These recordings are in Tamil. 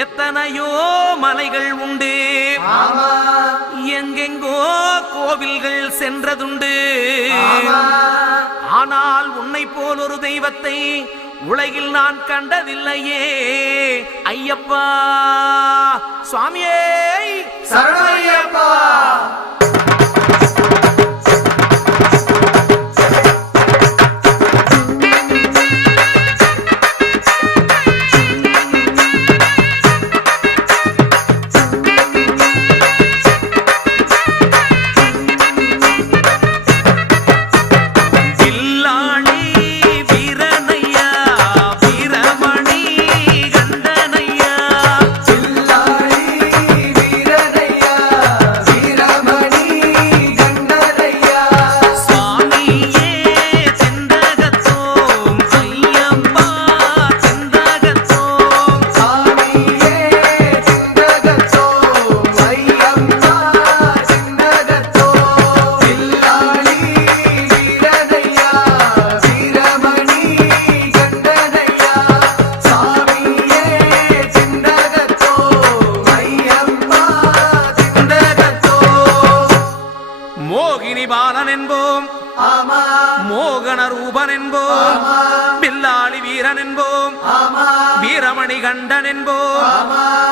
எத்தனையோ மலைகள் உண்டு எங்கெங்கோ கோவில்கள் சென்றதுண்டு ஆனால் உன்னை போல் ஒரு தெய்வத்தை உலகில் நான் கண்டதில்லையே ஐயப்பா சுவாமியே சரணையப்பா மோகினி பாலன் என்போம் மோகனர் உபன் என்போம் பில்லாளி வீரன் என்போம் வீரமணி கண்டன் என்போம்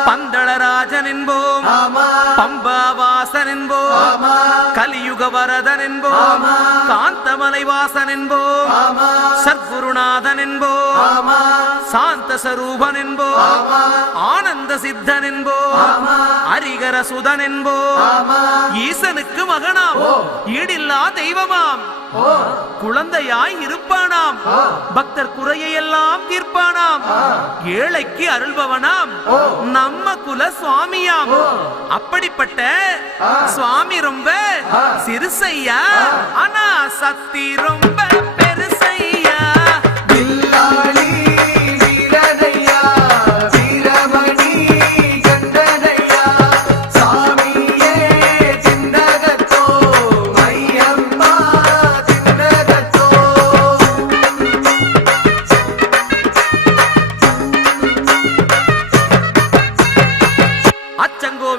பந்தளராஜன் என்போம் பம்பாவாசன் என்போம் கலியுக வரதன் என்போம் காந்தமலை வாசன் என்போம் சத்குருநாதன் என்போம் சாந்த சரூபன் என்போம் ஆனந்த சித்தன் என்போம் அரிகர சுதன் என்போம் ஈசனுக்கு மகனாம் ஈடில்லா தெய்வமாம் குழந்தையாய் இருப்பானாம் பக்தர் குறையெல்லாம் தீர்ப்பானாம் ஏழைக்கு அருள்பவனாம் நம்ம குல சுவாமியாம் அப்படிப்பட்ட சுவாமி ரொம்ப சிறுசையா ஆனா சக்தி ரொம்ப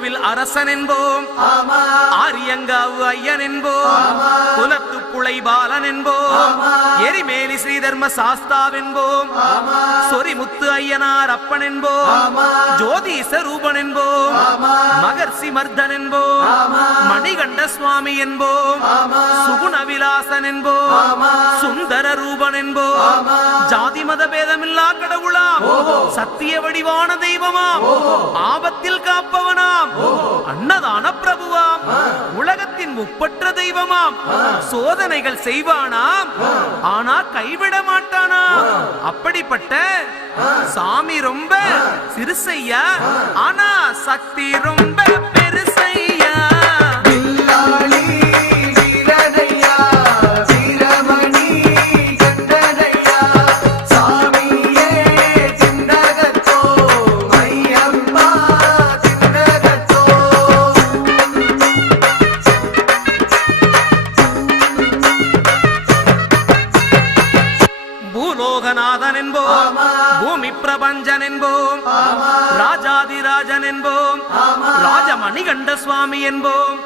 கோவில் அரசன் என்போம் ஆரியங்காவு ஐயன் என்போம் குலத்து புளை பாலன் என்போம் எரிமேலி ஸ்ரீதர்ம சாஸ்தாவென்போம் சொரிமுத்து ஐயனார் அப்பன் என்போம் ஜோதீச ரூபன் என்போம் மகர்ஷி மர்தன் என்போம் மணிகண்ட சுவாமி என்போம் சுகுண விலாசன் என்போம் சுந்தர ரூபன் என்போம் ஜாதி மத பேதமில்லா கடவுளாம் சத்திய வடிவான தெய்வமாம் ஆபத்தில் காப்பவனாம் அன்னதான பிரபுவாம் உலகத்தின் முப்பற்ற தெய்வமாம் சோதனைகள் செய்வானாம் ஆனா கைவிட மாட்டானா அப்படிப்பட்ட சாமி ரொம்ப சிறுசைய ஆனா சக்தி ரொம்ப லோகநாதன் என்போம் பூமி பிரபஞ்சன் என்போம் ராஜாதிராஜன் என்போம் ராஜமணிகண்ட சுவாமி என்போம்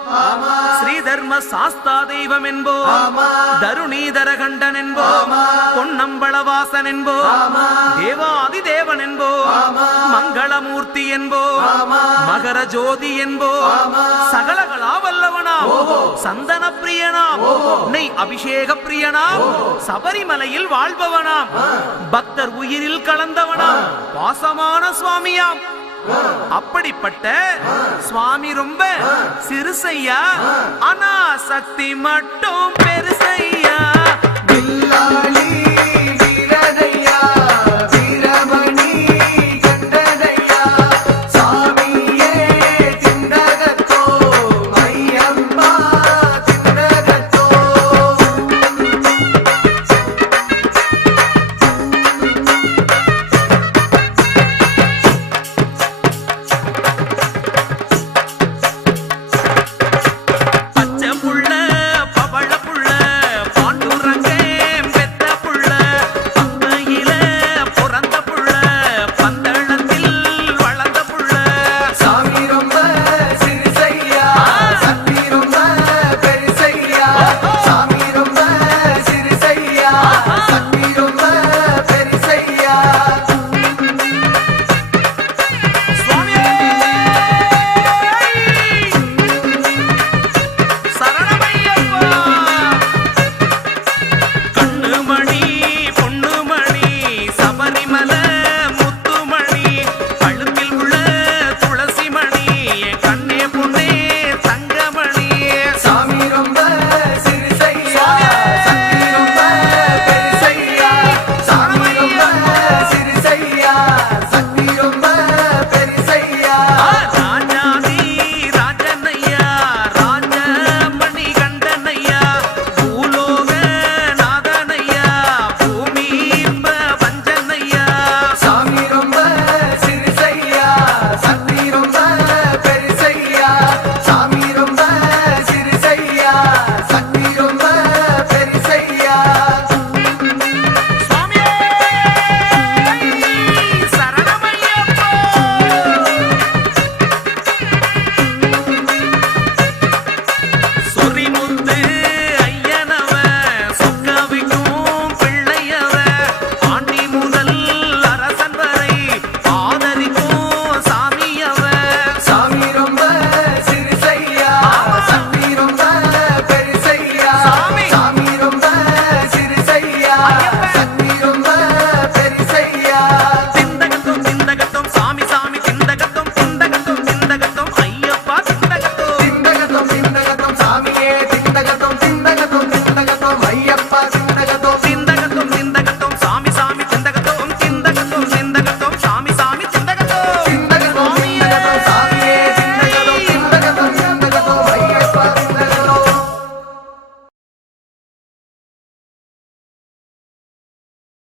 ஸ்ரீ தர்ம சாஸ்தா தெய்வம் என்போம் தருணீதர கண்டன் என்போம் பொன்னம்பளவாசன் என்போம் தேவாதி தேவன் என்போம் மங்களமூர்த்தி என்போம் மகர ஜோதி என்போம் சகலகளா வல்லவனாம் சந்தன பிரியனாம் நெய் அபிஷேக பிரியனாம் சபரிமலையில் வாழ்பவனா பக்தர் உயிரில் கலந்தவனாம் பாசமான சுவாமியாம் அப்படிப்பட்ட சுவாமி ரொம்ப சிறுசையா ஆனா சக்தி மட்டும் பெருசையா